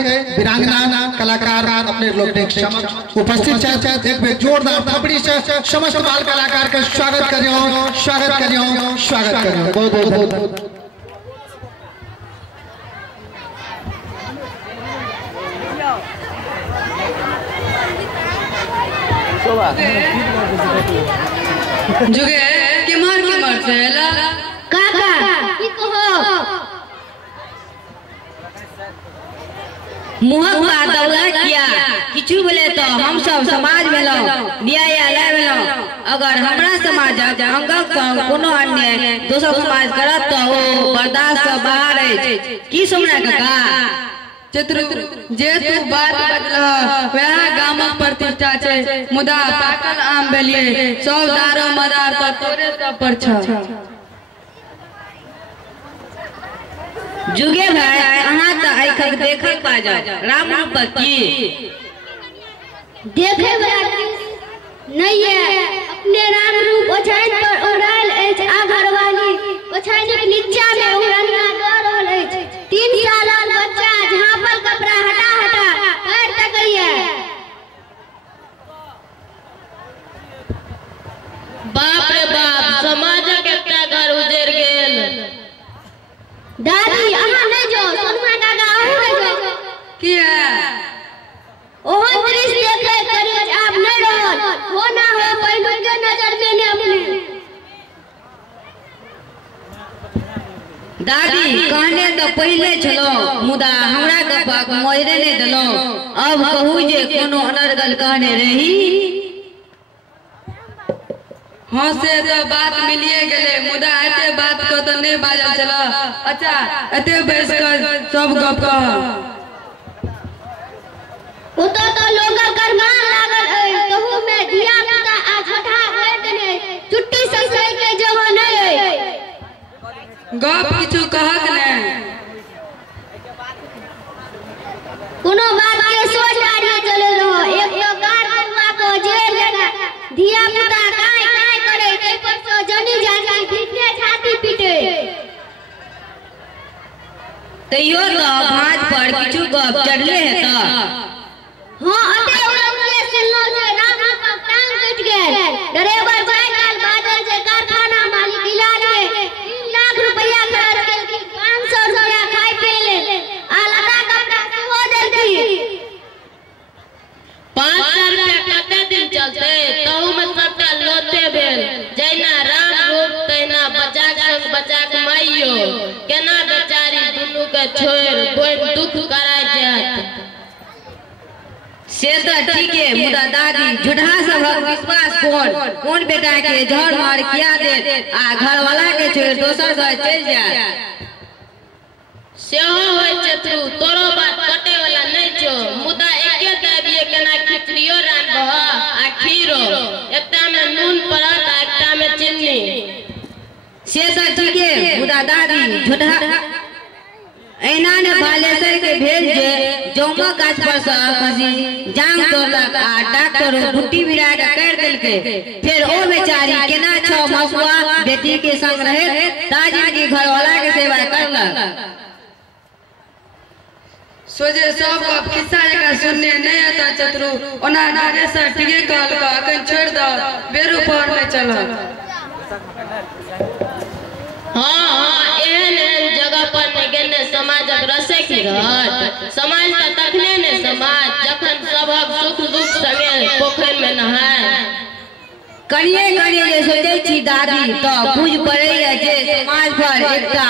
वीरांगना कलाकार अपने लोग उपस्थित एक बेर जोरदार थपड़ी से समस्त बाल कलाकार के स्वागत करियो बहुत बहुत जुगे किमर सेला काका की कहो मुहक का दौलत किया किछु बोले तो हम सब समाज में लो न्यायालय में लो अगर हमरा समाज अंगक कोनो अन्य दोसर समाज करत तो वो बर्दाश्त से बाहर है की सुमना काका चतुर जे तू बात बदला वह गामक प्रतिष्ठा छे मुदा पाकल आम बेलिए सब दारो मदार तो तोरे सब पर छ जुगे भाई अहाँ तो आइखक देखे पा जाओ राम रूप की देखे नहीं है अपने राम रूप ओछाइन पर ओढ़ाल अछि आ घरवाली ओछाइन के नीचा में उड़ना कर रहल अछि 3 साल बच्चा झांपल कपड़ा हटा पैर तकैया बाप रे बाप समाजक एकटा घर उजड़ गेल दादी अहाँ नहीं जो सोनमा काका अहू नहीं जो किया ओहन दृश्य देखे करिए आप नहीं रहल हो ना हो पहलू के नजर में ने अपने दादी कहने तो पहले चलो मुदा हमरा गपक मोहरे नहीं दलो अब कहू जे कोनो अनर्गल कहने रही हाँ से तो बात मिलिए गेले मुदा एते बात को तो नहीं बाजल चला अच्छा एते बैस कर सब गप कह तो लोग करमान लागल है कहू में धिया पुता आ छठा होय देने चुट्टी संसय के जगह नहीं है गप किछु कहक ने कोनो बात के सोच डारिए चले रहो एक तो गार बनुआ को जेल देना धिया पुता काय करे ते पर तो जनी जानी पीटे छाती पीटे तैयो तो भांज पर किछु गप चढ़ले है तो हां अते उड़े सुनलो जे राम का टांग कट गेल ड्राइवर जाय काल बादल से कारखाना मालिक इलाज में 3 लाख रुपया खर्च के 500 रुपया खाई पे ले आ लता कपड़ा हो देती 500 रुपया कते दिन चलते तहु में सबटा लोते भेल जैना राम रूप तैना बच्चा के माइयो केना बेचारी दुनू के छोड़ कोई दुख कराय जात से तो ठीक है मुदा दादी झूठा सबक विश्वास कौन बेटा के झड़ मार किया दे आ घर वाला के छोड़ दोसर घर चल जाए सेहो होय चतुर तोरो बात कटे वाला नहीं छो मुदा एके दाबिए केना खिचड़ियो रांधबह आ खीरो एकटा में नून पड़त आ एकटा में चीनी से तो ठीक है मुदा दादी झूठा ऐना ने बालेसर के भेज जे जोमा गाछ पर से खसी जांग तोड़लक आ डॉक्टर बुट्टी बिरा के कर देलके फिर ओ बेचारी केना छ मसुआ बेटी के संग रहे ताजी की घरवाला के सेवा करलक सोजे सब गप किस्सा जका सुनने नहीं आता चतुरु ओना नारे से ठीके कहल का अखन छोड़ दो बेरू पर में चल हां एहन जगह पर ने गेने समाजक रसे की रहत समाज त तखने ने समाज जखन सबक सुख दुख संगे पोखर में नहाय करिए जे सोचे छी दादी तो बुझ पड़े जे समाज पर एकटा